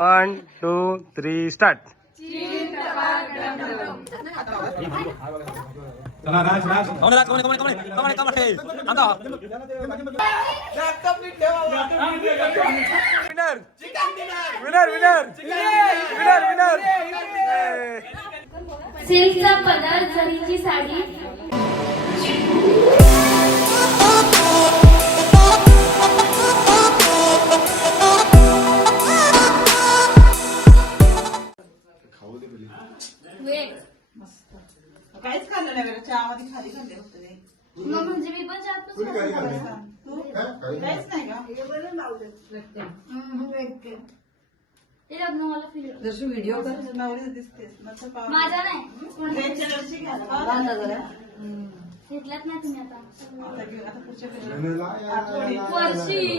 One two three start winner winner winner winner सिल्कचा पदर जरीची साडी. काहीच खाल्लं नाही बरं चहामध्ये खाली खाल्ले होते ते. मग म्हणजे मी पण जात तू? काहीच नाही का? ते लग्न मला फील जशी व्हिडिओ नवरी दिसतेस नंतर पाव- माझा नाही. वर्षी. घेतलात नाही तुम्ही आता? आता घेऊ, आता पुढच्या पिढीला. वर्षी.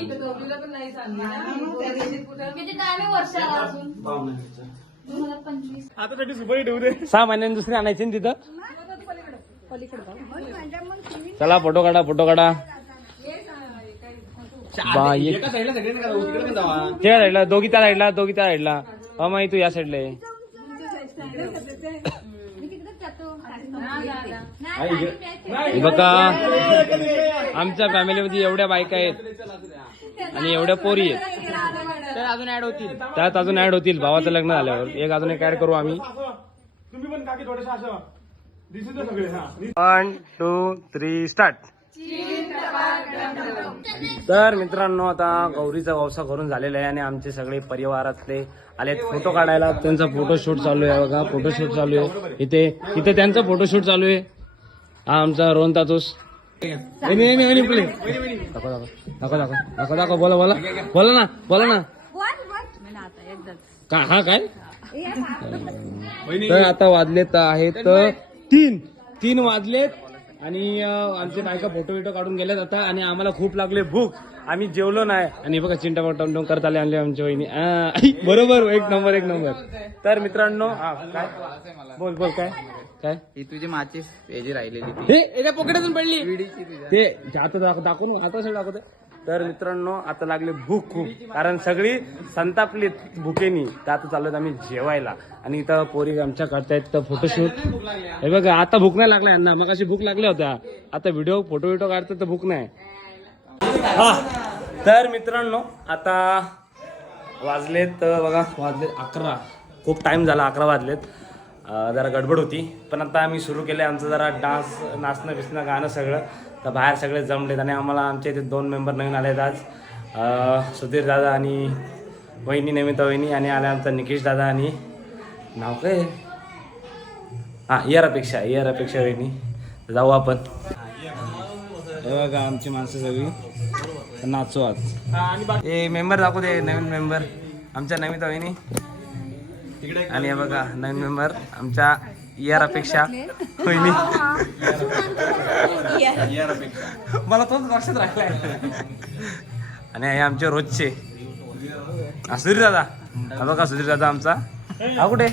नाही, मग त्या दिवशी किती टाइम आहे वर्षाला अजून. सहा महिन्यांनी दुसरी आणायची ना तिथं? चला फोटो काढा फोटो काढा. त्या साईडला दोघी त्या साईडला दोघी त्या साईडला. हा माही तू या साईडला. हे बघा आमच्या फॅमिलीमध्ये एवढ्या बायका आहेत. आणि एवढ्या पोरी आहेत. त्यात अजून ऍड होतील. त्यात अजून ऍड होतील. भावाचं लग्न झाल्यावर. एक अजून एक ऍड करू आम्ही. तुम्ही पण काकी थोडेसे असं सगळे हा वन टू थ्री स्टार्ट तर मित्रांनो आता गौरीचा व्यवसाय करून झालेला आहे आणि आमचे सगळे परिवारातले आले फोटो काढायला. त्यांचा फोटोशूट चालू आहे बघा. फोटोशूट चालू आहे. इथे इथे त्यांचं फोटोशूट चालू आहे. हा आमचा रोहन तातूस. दाखव दाखव. बोला बोला. बोला ना बोला ना. का हा काय? तर आता वाजलेत आहेत तीन. तीन वाजलेत आणि आमचे बायका फोटो बिटो काढून गेलेत आता आणि आम्हाला खूप लागले भूक. आम्ही जेवलो नाही. आणि बघा चिंटा टमटम करत आले आणले आमच्या वहिनी. बरोबर एक नंबर एक नंबर. तर मित्रांनो बोल बोल काय? काय? ही तुझी माचीस याची राहिलेली ती. हे एका पॉकेटातून पडली. तुझ्या. ते आता दाख- दाखवून आता सगळं दाखवते तर मित्रांनो आता लागले भूक. खूप कारण सगळी संतापली भुकेनी. तर आता चाललोय आम्ही जेवायला. आणि इथं पोरी आमच्या करतायत तर फोटोशूट हे बघा आता भूक नाही लागला यांना. मग अशी भूक लागल्या होत्या. आता व्हिडिओ फोटो व्हिडिओ काढतात तर भूक नाही. हा. तर मित्रांनो आता वाजलेत अं, बघा वाजलेत अकरा. खूप टाइम झाला अकरा वाजलेत. जरा गडबड होती. पण आता आम्ही सुरू केलं आमचं जरा डान्स नाचणं बिचणं गाणं सगळं. तर बाहेर सगळे जमलेत आणि आम्हाला आमच्या इथे दोन मेंबर नवीन आलेत आज. सुधीर दादा आणि वहिनी नमिता वहिनी आणि आल्या आमचा निकेश दादा आणि नाव काय? हां इयर अपेक्षा इयर अपेक्षा वहिनी. जाऊ आपण. हे बघा आमची माणसं सगळी. नाचू आज. हे मेंबर दाखवू दे नवीन मेंबर. आमच्या नमिता वहिनी. आणि हे बघा नवीन मेंबर आमच्या इयर अपेक्षा वहिनी मला तोच लक्षात राहिलाय. आणि हे आमचे रोजचे. हा, सुधीर दादा हा बघा सुधीर दादा आमचा. हा कुठे?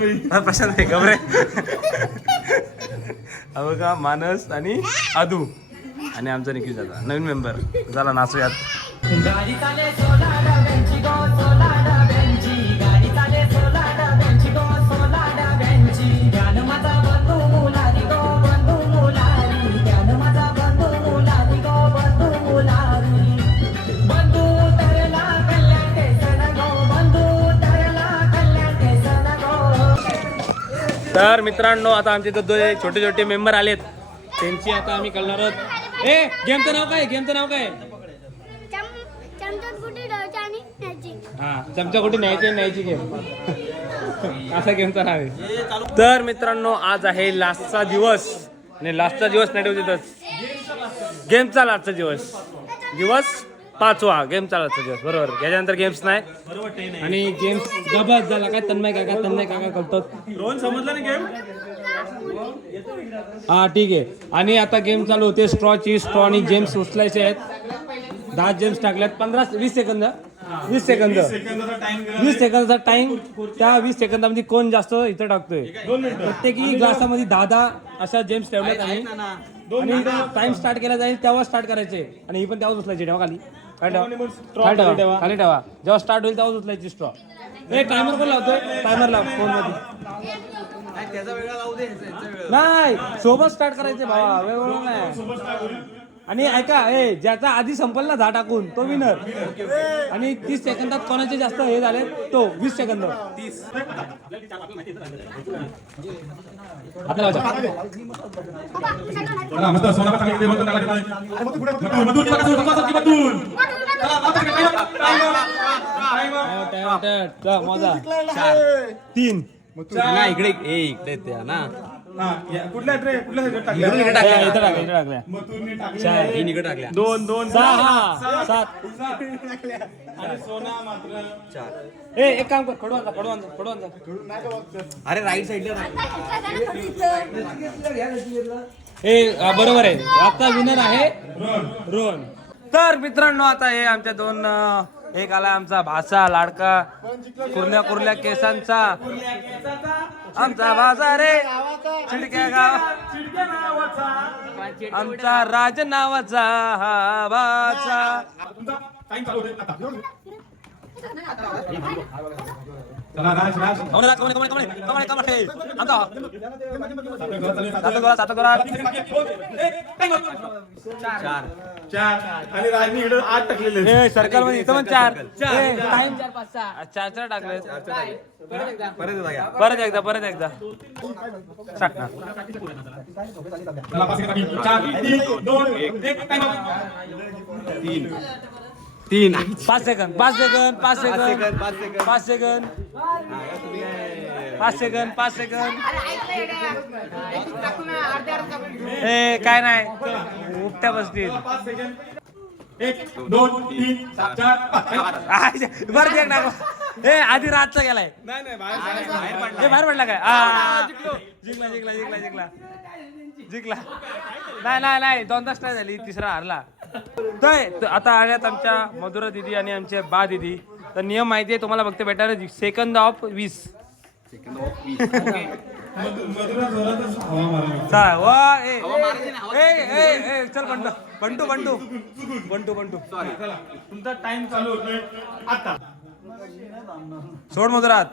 भाई हा, प्रशांत आहे गबरे हा बघा मानस आणि आदू. आणि आमचा निखिल दादा नवीन मेंबर चला नाचूयात. तर मित्रांनो आता आमचे इथं छोटे छोटे मेंबर आलेत. त्यांची आता आम्ही करणार आहोत. ए गेमचं नाव काय? गेमचं नाव काय? हा चमचा कुठे न्यायची न्यायची गेम असा गेमचा नाव आहे. तर मित्रांनो आज आहे लास्टचा दिवस. आणि लास्टचा दिवस नाही गेमचा लास्टचा दिवस. दिवस? पाचवा गेमचा लास्टचा दिवस बरोबर. याच्यानंतर गेम्स नाही. आणि गेम्स गबत झाला काय तन्मय काका तन्मय काका करतात रोहन समजला ना गेम हा ठीक आहे. आणि आता गेम चालू होते स्ट्रॉची स्ट्रॉ आणि जेम्स उचलायचे आहेत. दहा जेम्स टाकल्यात. पंधरा वीस सेकंद वीस सेकंद सेकंदाचा टाइम वीस सेकंदाचा टाइम त्या वीस सेकंदामध्ये कोण जास्त इथं टाकतोय? प्रत्येकी ग्लासामध्ये दहा दहा अशा जेम्स ठेवल्यात आणि आणि टाइम स्टार्ट केला जाईल तेव्हा स्टार्ट करायचे. आणि ही पण तेव्हाच उचलायची ठेवा खाली. खाली ठेवा. खाली ठेवा. जेव्हा स्टार्ट होईल तेव्हा उचलायची स्ट्रॉ ए टायमर कोण लावतोय. टायमर लाव फोनमध्ये नाही सोबत स्टार्ट करायचे भावा. वेगवेगळं नाही. आणि ऐका ए ज्याचा आधी संपल ना दहा टाकून तो विनर आणि तीस सेकंदात कोणाचे जास्त हे झाले? तो वीस सेकंद. तीस. मोजा. तीन. इकडे ए इकडे त्या ना. कुठल्या? ए, टाकल्या. मथुरने. चार तीन इकडे टाकल्या. दोन. दोन सहा सात. आणि सोना मात्र ए एक काम कर खडवांचा खडवांचा खडवांचा अरे राईट साईडला हे अ, बरोबर आहे. आता विनर आहे रोहन तर मित्रांनो आता हे आमच्या दोन अ, एक आला आमचा भाचा लाडका कुर्ल्या कुर्ल्या केसांचा आमचा भाचा रे चिडक्या गाव आमचा राज नावाचा हा भाचा आणि राजनी इकडे आठ टाकलेले सर्कलमध्ये इथं पण चार चार चार टाकले परत एकदा परत एकदा तीन दोन एक टाइम तीन. पाच सेकंद पाच सेकंद पाच पाच सेकंद सेकंद पाच सेकंद. पाच सेकंद. पाच सेकंद पाच सेकंद. ए काय नाही. उपट्या बसतील. एक दोन तीन चार बरं एक टाक ए आधी रातचा गेलाय. नाही नाही बाहेर ए बाहेर पडला काय? आ, जिंकला. जिंकला जिंकला जिंकला जिंकला. नाही नाही नाही. दोनदाच नाही झाली. तिसरा हारला. तर आता आल्यात आमच्या मधुरा दिदी आणि आमचे बा दिदी. तर नियम माहिती आहे तुम्हाला फक्त भेटणार सेकंद ऑफ वीस. मधुरा जोरातच हवा मारली चला वा ए ए ए ए चल बंटू बंटू बंटू बंटू बंटू. तुमचा टाइम चालू होतोय. आता. सोड मधुरात.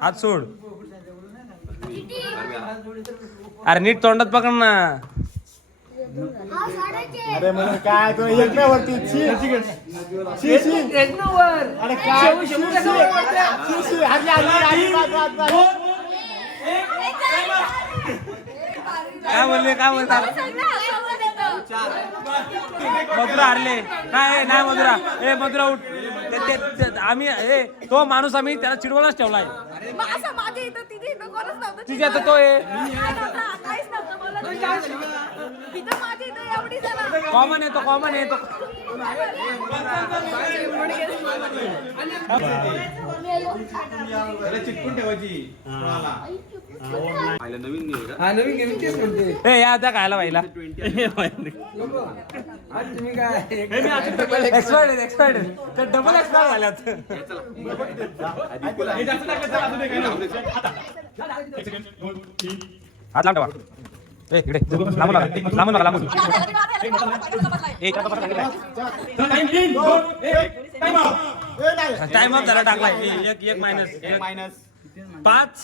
हात सोड. अरे नीट तोंडात पकड ना. अरे म्हणून काय तो एक वरती शी शी शी. अरे काय हरली बात बात बात काय बोलले काय बोलतात मधुरा हारले. नाही नाही मधुरा. ए मधुरा उठ. ते- ते- ते- आम्ही ए तो माणूस आम्ही त्याला चिडवलाच ठेवलाय. तिच्या तर तो आहे कॉमन आहे तो कॉमन आहे तो चिटकून ठेवायची पाहिलं नवीन नाही का? ए या त्या खायला पाहिला एक्सपायर्ड एक्सपायर्ड तर डबल एक्सपायर झाल्यात हात लांब ठेवा. ए इकडे. लांबून नका लांबून नका लांबून. एक टाइम तीन अप झाला टाकलाय. एक एक मायनस एक मायनस पाच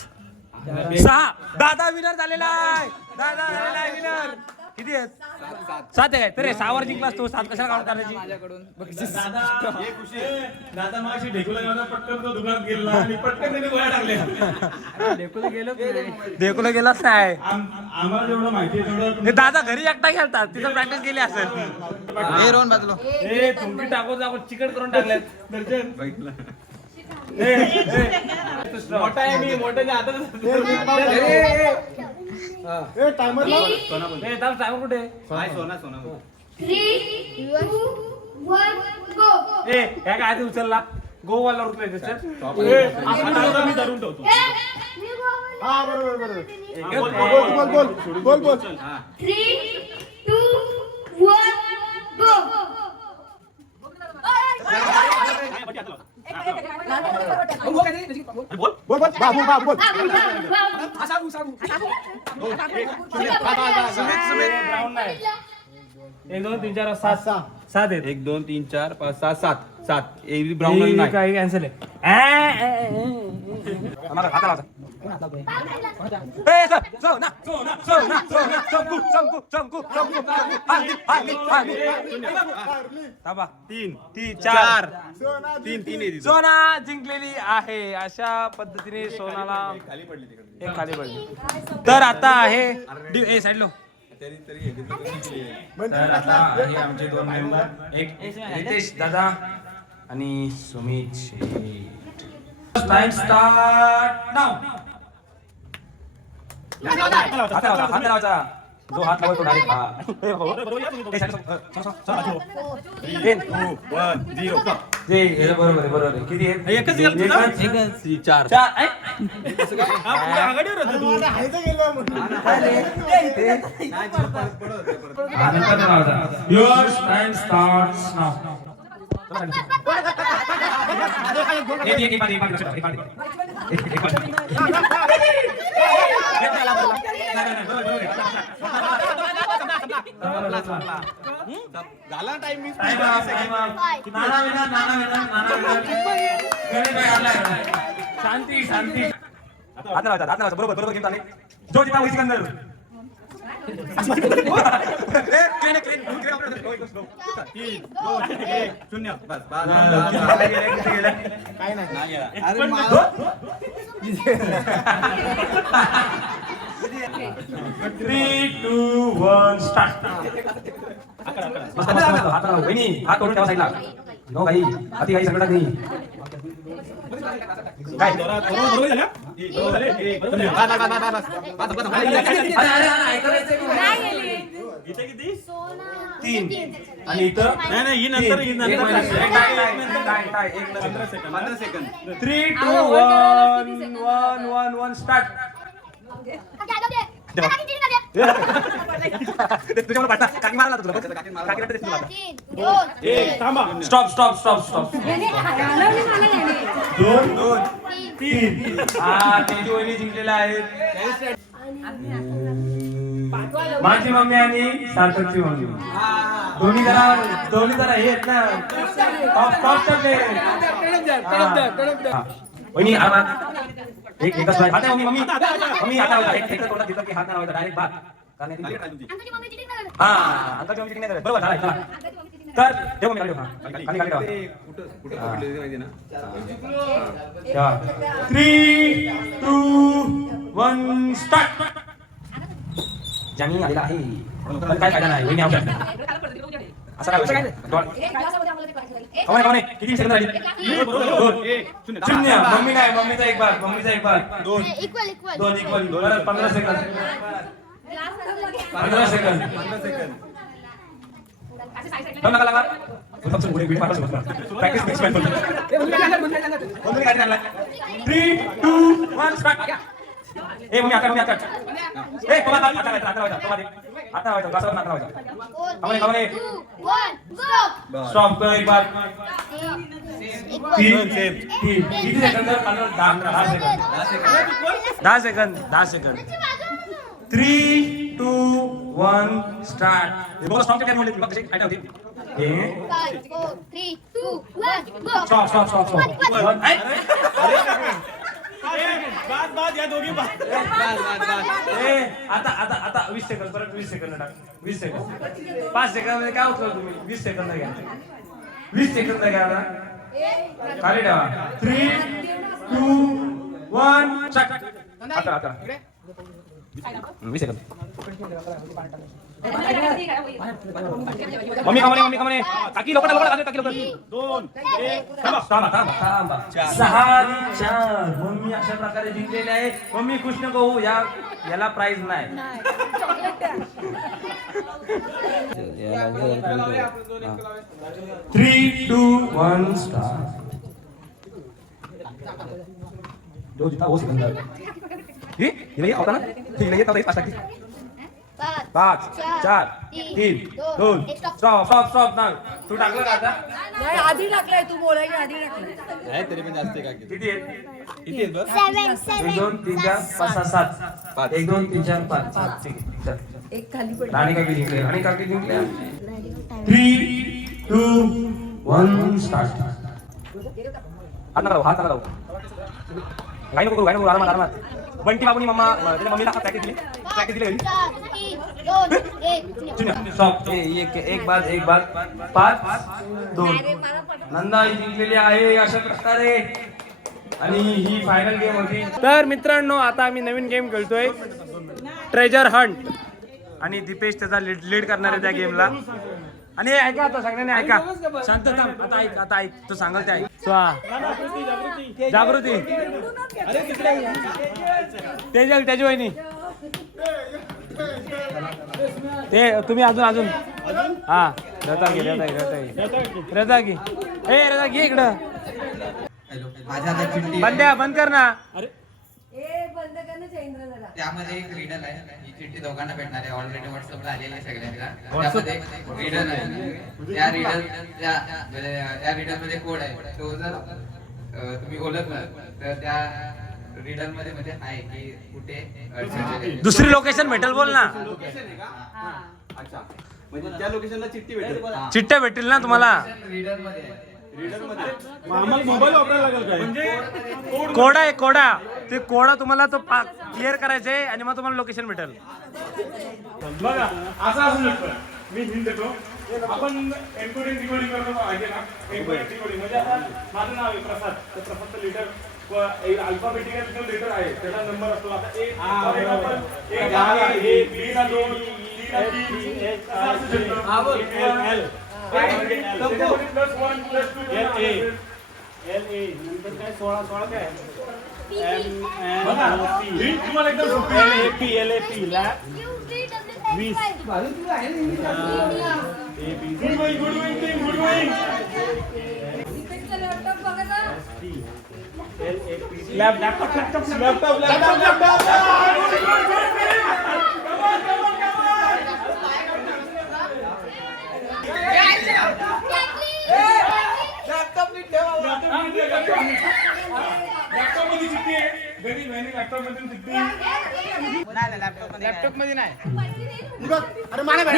सहा. दादा विनर झालेला आहे. दादा झालेला आहे विनर किती आहेत? सात. आहे काय? तरी सहावर जिंकलास तू सात कशाला काउंट करायची दादा दादा माशी ढेकुला घेऊन पटकन तो दुकानात गेला आणि पटकन त्याने गोळ्या टाकल्या. देखुला गेलाच नाही. आम- आम्हाला जेवढं माहिती आहे तेवढं हे दादा घरी एकटा खेळतात. तिथं प्रॅक्टिस केली असेल. हे. रोहन बाजूला. ए तुमची टाकून टाकून चिकट करून टाकल्यात. दर्शन मोठा आहे मी मोठ्याच्या हातात टायमर टायमर कुठे हाय सोना सोना ए ह्या काय आधी उचलला गोवाला रुतले मी धरून ठेवतो हा बरोबर बरोबर बोल बोल बोल बोल बोल थ्री टू वन गो बोल बोल बाबू बाबू बोल एक दोन तीन चार सात सहा सात आहेत एक दोन तीन चार पाच सहा सात सात ए ब्राऊन काही कॅन्सल आहे. आम्हाला. तीन तीन चार तीन तीन सोना जिंकलेली आहे अशा पद्धतीने सोनाला खाली पडली तिकडे एक खाली पडली तर आता आहे डि- ए साईड लो तर आता आहे आमचे दोन मेंबर एक रितेश दादा आणि सुमित शेठ टाइम स्टार्ट नाव हात लावायचा हात लावायचा जो हात लावतो डायरेक्ट हा ए, बाबा, ए, साईड लो. अ, सर, सर, सर. तीन. वन झिरो जे, हे बरोबर आहे बरोबर आहे किती आहेत एकच गेलं तुझं? एकच. ती चार चार ऐ. आघाडीवर होता तू खायचं गेलो म्हणून हा, नंतर नाही लावायचा. एक, एक. झाला टाइम मिस. नाना नाना नाना. शांती शांती लावायचा हात लावायचा बरोबर बरोबर गेम चालले जो जिता वही शून्य बस बस, झालं. बस, किती बस, गेले, किती गेले? काय नाही नाही गेला. अरे मा- Three, two, one, start. मस्त, मस्त, मस्त. हात लावा. वहिनी, हात तोडून ठेवा साईडला. नो भाई अति काही संकटात नाही काय? बरोबर झालं? तीन, आणि इथं? नाही नाही ही नंतर ही नंतर पंधरा three two one one one one start stop stop stop stop दोन दोन तीन. हा तेजी वहिनी जिंकलेल्या आहेत. माझी मम्मी आणि सार्थकची मम्मी. दोन्ही जरा दोन्ही जरा हे आहेत ना. टॉप टॉप टॉप वहिनी एक एकच slide. हात आहे मम्मी मम्मी मम्मी हात लावायचा एक एकच तोंडात घेतलं की हात नाही लावायचा डायरेक्ट भात कारण याची- टाक तुझी. हा अंकलची मम्मी नाही करत बरोबर झाला चला. तर ठेव मम्मी खाली ठेव. हा, खाली खाली खाली ठेवा. ते कुठं कुठं पकडले ते माहिती ना ठेवा थ्री टू वन स्टार्ट ज्यांनी आलेला आहे पण काय फायदा नाही वहिनी आमच्या असं काय कमाने कमाने किती सेकंद राहिली दोन. शून्य. शून्य. मम्मी नाही मम्मीचा एक बार मम्मीचा एक बार दोन. इक्वल इक्वल दोन इक्वल परत पंधरा सेकंद पंधरा सेकंद पंधरा सेकंद थांब नका लागा. फक्त पुढे बीट मारा सुरुवात करा. Practice makes man perfect. Mummy गाडी आणलाय. Three, two, one, start. ए मम्मी आकार मम्मी आकार ए कोणा आता आता आता आता आता आता आता नाका लावायचा कमाने कमाने वन स्टॉप स्टॉप कर एक बार. तीन तीन किती सेकंद? खाली दहा दहा सेकंद. दहा सेकंद. दहा second three two one start बघा स्टॉप काय म्हणले बघ कशी काय होती. ए five four three two one stop stop stop stop बाद बाद या दोघी बाद ए आता आता आता वीस सेकंद परत वीस सेकंद टाक. वीस सेकंद. पाच सेकंदमध्ये काय होतं तुम्ही? वीस सेकंद घ्या. वीस सेकंद घ्या आता. खाली ठेवा. थ्री टू वन आता आता. वीस सेकंद. मम्मी कमाने मम्मी कमाने काकी लोक लोक काकी लोक दोन थांबा थांबा थांबा थांबा सहा आणि चार मम्मी अशा प्रकारे जिंकलेले आहे मम्मी खुश नको होऊ या याला प्राइज नाही थ्री टू वन स्टार जो जिता वो सिकंदर ये ये नहीं होता ना ठीक है ये तो पाँच तक पाच चार तीन दोन. स्टॉप स्टॉप स्टॉप ना तू टाकलं का आता? नाही आधी टाकलाय तू बोलायची आधी टाकलाय. आहे तरी पण जास्त आहे काकी किती? आहेत? किती आहेत बघ? सेवन एक सेवन दोन तीन चार पाच सहा सात. पाच. एक दोन तीन चार पाच. सात. ठीक आहे चल. एक खाली पडली. राणी काकी जिंकले राणी काकी जिंकले. थ्री टू वन स्टार्ट हात नका लावू, हात नका लावू. काही नको करू काही नको करू, आरामात आरामात. बंटी बाबूनी मम्मा त्याच्या मम्मीला दिली प्रॅक्टिस दिली. एक एक एक बाद एक बाद पाच दोन. नंदा जिंकलेली आहे अशा प्रकारे. आणि ही फायनल गेम होती. तर मित्रांनो आता आम्ही नवीन गेम खेळतोय. ट्रेजर हंट आणि दीपेश त्याचा लीड लीड करणार आहे त्या गेमला आणि ऐका आता सगळ्यांनी ऐका. शांत थांब. आता ऐक आता ऐक. तू सांगाल ते ऐक. स्वा. जागृती. तेजल त्याची वहिनी ते तुम्ही अजून अजून. हा. रता घे रता घे रता घे. रता घे. ए रता घे इकडं. माझ्या बंद्या बंद कर ना. त्यामध्ये एक रीडर आहे. ही चिठ्ठी दोघांना भेटणार आहे. ऑलरेडी व्हॉट्सअपला आलेली आहे सगळ्यांना. त्यामध्ये रीडर आहे. त्या रीडर त्या म्हणजे त्या रीडरमध्ये कोड आहे. तो जर तुम्ही ओळखला तर त्या रीडरमध्ये म्हणजे आहे की कुठे. दुसरी लोकेशन भेटेल बोल ना. अच्छा. म्हणजे त्या लोकेशनला चिठ्ठी भेटेल. चिठ्ठ्या भेटतील ना तुम्हाला. रीडरमध्ये आहे. आम्हाला मोबाईल वापरायला लागेल काय? म्हणजे कोडा आहे कोडा ते कोडा तुम्हाला तो क्लिअर करायचा आहे आणि मग तुम्हाला लोकेशन भेटेल. बघा असं असू शकतं. मी हिंट देतो. आपण एन्कोडिंग डिकोडिंग करतो पाहिजे ना. एन्कोडिंग डिकोडिंग म्हणजे आता माझं नाव आहे प्रसाद. तर प्रसादचं लिटर अल्फाबेटिकल जो लेटर आहे त्याचा नंबर असतो. आता एक एक आहे, हे बी ला दोन तीन. असं असू शकतं. L plus one plus two L A L A नंतर काय सोळा सोळा काय हिंट तुम्हाला एकदम सोपी L A P L A P ला वीस good going good going team good going lap laptop laptop laptop laptop लॅपटॉपमध्ये चिठ्ठी आहे. लॅपटॉपमध्ये चिठ्ठी लॅपटॉपमध्ये नाही. अरे मला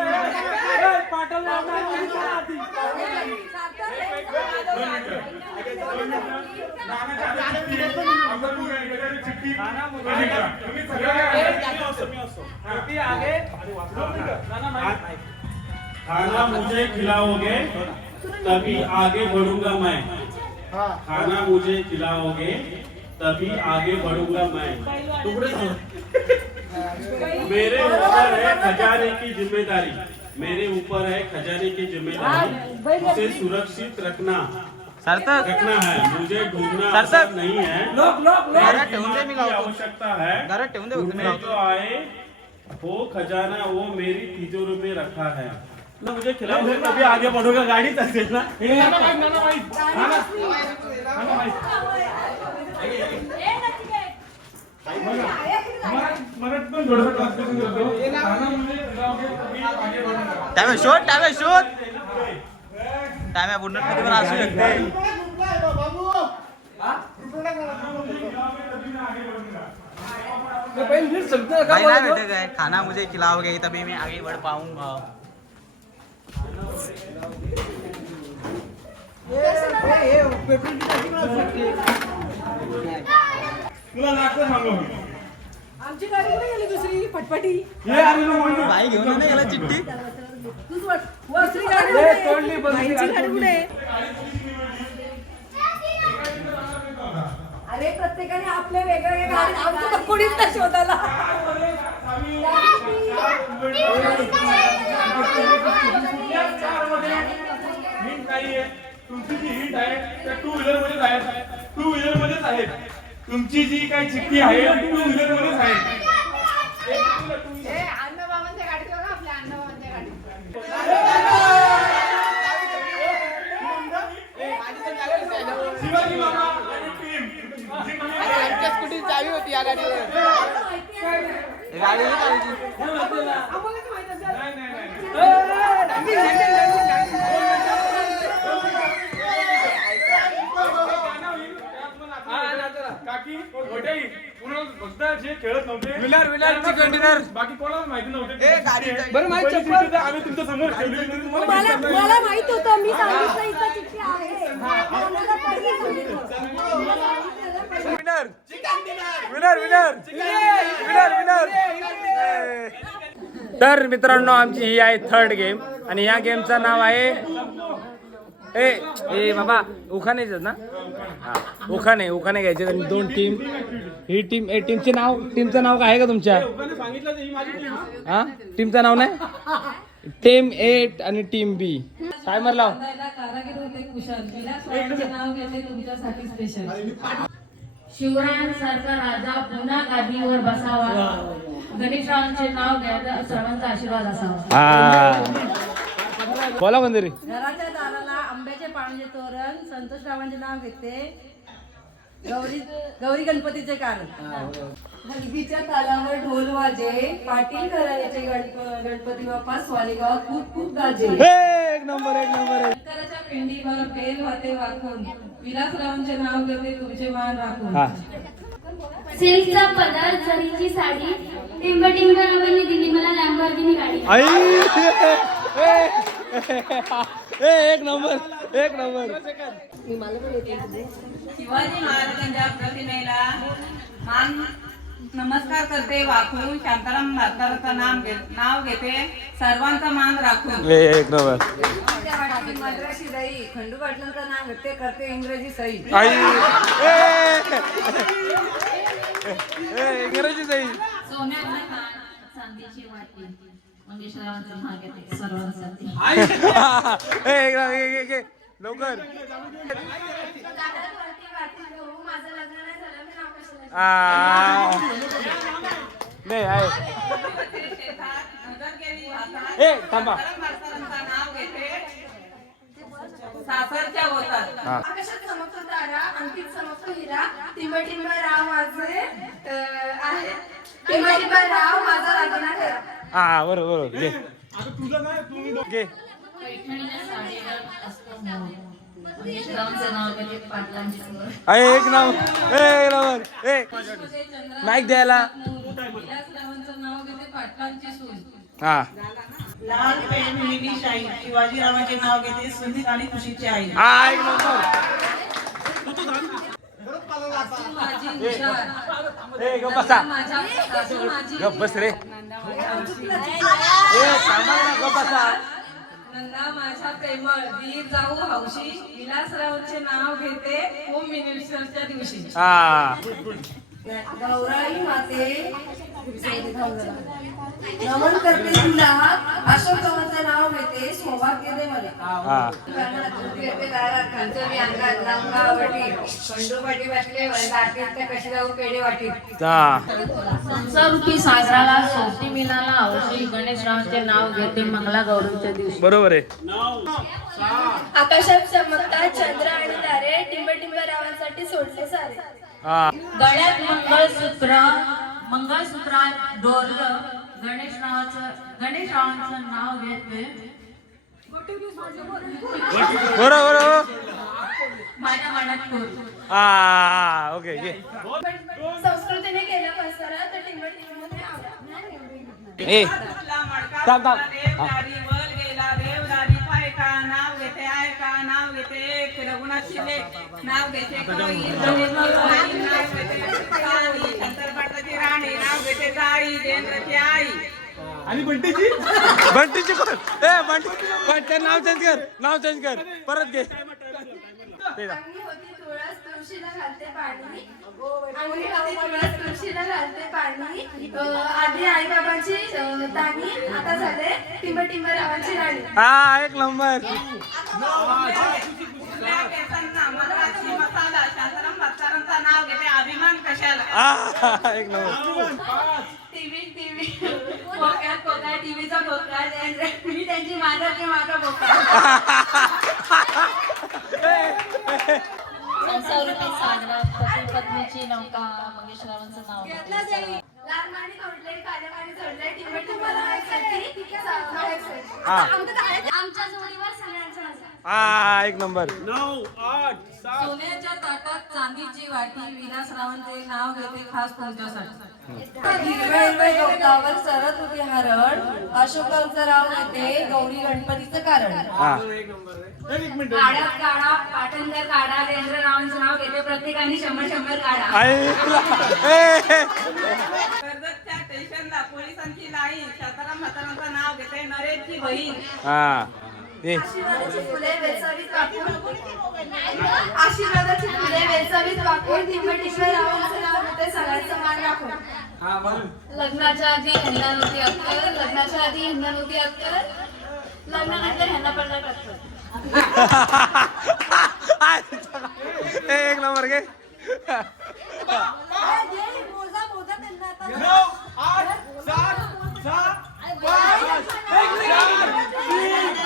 मला खाना मुझे खिलाओगे तभी आगे बढ़ूंगा मैं। खाना मुझे खिलाओगे तभी आगे बढ़ूंगा मैं। मेरे ऊपर है खजाने की जिम्मेदारी। मेरे ऊपर है खजाने की ज़िम्मेदारी। उसे सुरक्षित रखना। सार्थक रखना है मुझे ढूंढना सार्थक। नहीं है। मी की लावतो आवश्यकता है। लावतो जो आए वो खजाना वो मेरी तिजोरी में रखा है। ना मुझे खिलाओगे तभी आगे बढ़ोगा ना। मराठी टाव्या शोध टाव्या शोध टाव्या बुंडटमध्ये पण असू शकते नाही काय खाना मुझे खिलाओगे तभी मैं आगे बढ़ पाऊंगा तुला लागतं सांगू मी. आमची गाडी कुठे गेली दुसरी फटफटी अरे ना म्हणतो. बाई घेऊन ये ना याला चिठ्ठी. दुसरी गाडी कुठे? बाईंची गाडी कुठे अरे प्रत्येकाने आपल्या वेगळ्या गाडी आमचं तर कोणीच नाही शोधायला. हिंट नाहीये. तुमची जी हिंट आहे त्या टू व्हीलर मध्येच आहे. टू व्हीलर मध्येच आहे. तुमची जी काही चिठ्ठी आहे टू व्हीलर मध्येच आहे. शिवाजी मामा आणि टीम जिंकली आहे. गाडी नाही चालायची. नाही, नाही, नाही. जे खेळत नव्हते बाकी कोणाला माहिती नव्हतं बरं माहिती आम्ही तुमच्यासमोर ठेवली होती. तुम्हाला मला माहिती आहे. मला माहीत होतं मी सांगितलं इथं चिठ्ठी आहे. मला पहिले सांगितलं. Winner winner winner winner winner तर मित्रांनो आमची ही आहे थर्ड गेम आणि या गेमचं नाव आहे ए ए बाबा उखानेच ना? हा उखाणे उखाणे घ्यायचे आणि दोन टीम ही टीम ए टीमचे नाव टीमचं नाव काय आहे का तुमच्या? ही? टीमचं नाव नाही? टीम एट आणि टीम बी टायमर लाव शिवरायांसारखा राजा पुन्हा गादीवर बसावा. गणेशरावांचे नाव घ्यायचं सर्वांचा आशीर्वाद असावा. बोला मंदिरी घराच्या दाराला आंब्याचे पाण्याचे तोरण संतोषरावांचे नाव घेते. गौरी गौरी गणपतीचे कारण. हलगीच्या तालावर ढोल वाजे पाटील घराण्याचे गणप- गणपती बाप्पा स्वालीगावात खूप खूप गाजे. एक नंबर एक नंबर एक. शंकराच्या पिंडीवर बेल वाते वाकून विलासरावांचे नाव घेते तुमचे मान राखून. हा. सिल्कचा पदर जरीची साडी टिंब टिंब रवानी दिली मला लॅम्बोर्गिनी गाडी. आई ए, ए, एक नंबर एक नंबर. शिवाजी महाराजांच्या प्रतिमेला मान नमस्कार करते वाकून शांताराम म्हाताराचं नाम घे नाव घेते सर्वांचा मान राखून. ए, एक नंबर. मद्रासी दही खंडू पाटलांचं नाव घेते करते इंग्रजी सही आई ए, इंग्रजी सोन्याचा वाटी. एक. लवकर माझं लग्न नाही झालं मी नाव कशाला आ. नाही आहे. ए थांबा. शांताराम म्हातारांचं नाव घेते सासरच्या होतात. हा. आकाशात चमकतो तारा अंकित चमकतो हिरा. टिंब टिंब राव माझे आहे राव माझा लागणार हा बरोबर बरोबर. घे. मोर मंगेशरावांचं नाव एक नंबर एक माईक द्यायला विलासरावांचं नाव घेते पाटलांची सून हा. लाल पेन निळी शाही शिवाजीरावांचे नाव घेते सुनीत आणि खुशीची आई. हा एक नंबर. माझी हुशार ए गप बसा. माझ्या सासू माझी गप बस रे ए थांबा ना गप बसा नंदा माझ्या प्रेमळ वीर जाऊ हौशी. विलासरावांचे नाव घेते. होम मिनिस्टरच्या दिवशी. हा. गौराई माते नमन करते तुला. अशोक चव्हाणचं नाव घेते सौभाग्य दे मला. हा. हा. सागराला सोती मिळाला हौशी गणेशरावांचे नाव घेते मंगला गौरवच्या दिवशी. बरोबर आहे. आकाशात चमकतात चंद्र आणि तारे टिंब टिंब रावांसाठी सोडले सारे. गळ्यात मंगळसूत्र मंगळसूत्रात डोरलं गणेशरावाचं गणेशरावांचं नाव घेते बरोबर माझ्या मनात हा ओके संस्कृतीने केलं पसारा तर ए थांब, थांब. नाव घेते रघुनाथ शिंदे. नाव घेते राणी नाव घेते आई. आणि बंटीची? बंटीची ए बंटी नाव चेंज कर नाव चेंज कर. परत घे. ते जा. होती तुळस तुळशीला घालते पाणी. अंगणी होती तुळस तुळशीला घालते पाणी. अं, आधी आई बाबांची दाणी आता झाले टिंब टिंब रावांची राणी. हा एक नंबर. नाव घेते अभिमान कशाला? हा एक टीव्ही टीव्ही. टीव्हीचा कोका मी त्यांची माझा ते माझा बोका संसारूपी सागरात पती पत्नीची नौका मंगेशरावांचं नाव हा. आमच्या जोडीवर सगळ्यांचा नजर. हा एक नंबर. नऊ आठ सात. सोन्याच्या ताटात चांदीची वाटी विलासरावांचे नाव घेते खास तुमच्यासाठी गवतावर सरत होते हरण. अशोकांचं राव घेते गौरी गणपतीचं कारण. हा. काढा काढा पाटणकर काढा रेंद्ररावांचं नाव घेते प्रत्येकाने शंभर शंभर काढा कर्जतच्या स्टेशनला पोलिसांची लाईन म्हातारांचं नाव घेते नरेशची बहीण. हा. आशीर्वादाची फुले वेचावीत वाकून. आशीर्वादाची फुले वेचावीत वाकून. रावांचं नाव घेते सगळ्यांचं मान राखून. लग्नाच्या आधी ह्यांना नव्हती अक्कल लग्नाच्या आधी ह्यांना नव्हती अक्कल. लग्नानंतर ह्यांना पडला टक्कल एक नंबर घे. नऊ आठ सात पाच एक, चार,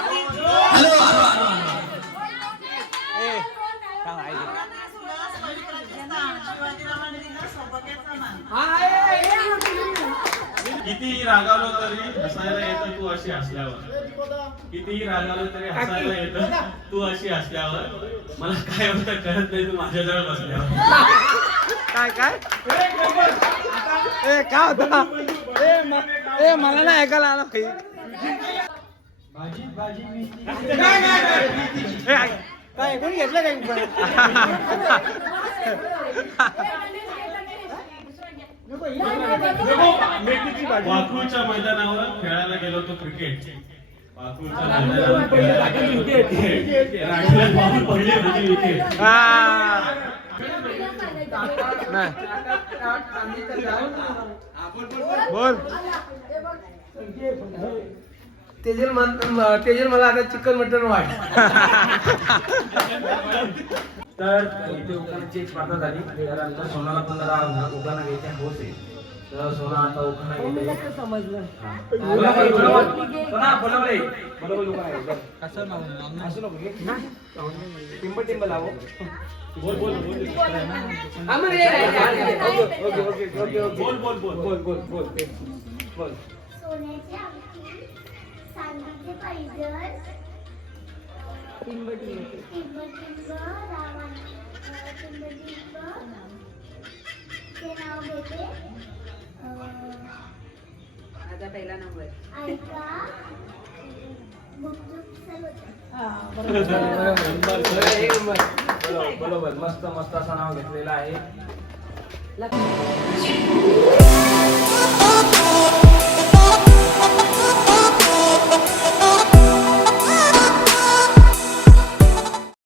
तीन, दोन, कितीही रागावलो तरी हसायला येतं तू अशी असल्यावर कितीही रागावलो तरी हसायला येतं तू अशी असल्यावर मला काय होतं कळत नाही तू माझ्याजवळ बसल्यावर. काय काय? ए काय होता? ए मला नाही ऐकायला आलं काही. काय कोणी घेतलं काय वाकूळच्या मैदानावर खेळायला गेलो तो क्रिकेट. वाकूळच्या मैदानावर खेळायला गेलो तो क्रिकेट. राखीला पाहून पडली होती विकेट हा. नाही. बोल. तेजल तेजल मला आता चिकन मटन वाट तर इथे उखाण्याची एक स्पर्धा झाली तर आमच्या सोनाला पण जरा उखाणा घ्यायचे आहे तर सोना आता उखाणा घेते समजलं बोला बाई, बोला बाई. सोना, बोला बाई. बोला बाई, उखाणा घे. बस. असं नको घे. टिंब टिंब लावो बोल बोल बोल okay okay okay okay okay बोल बोल बोल बोल बोल बोल ते. बोल सोन्याची अंगठी चांदीचे पैजण टिंब टिंब रावण टिंब टिंब ते नाव घेते माझा पहिला नंबर. ऐका गुपचूप बरोबर बरोबर मस्त मस्त असं नाव घेतलेलं आहे.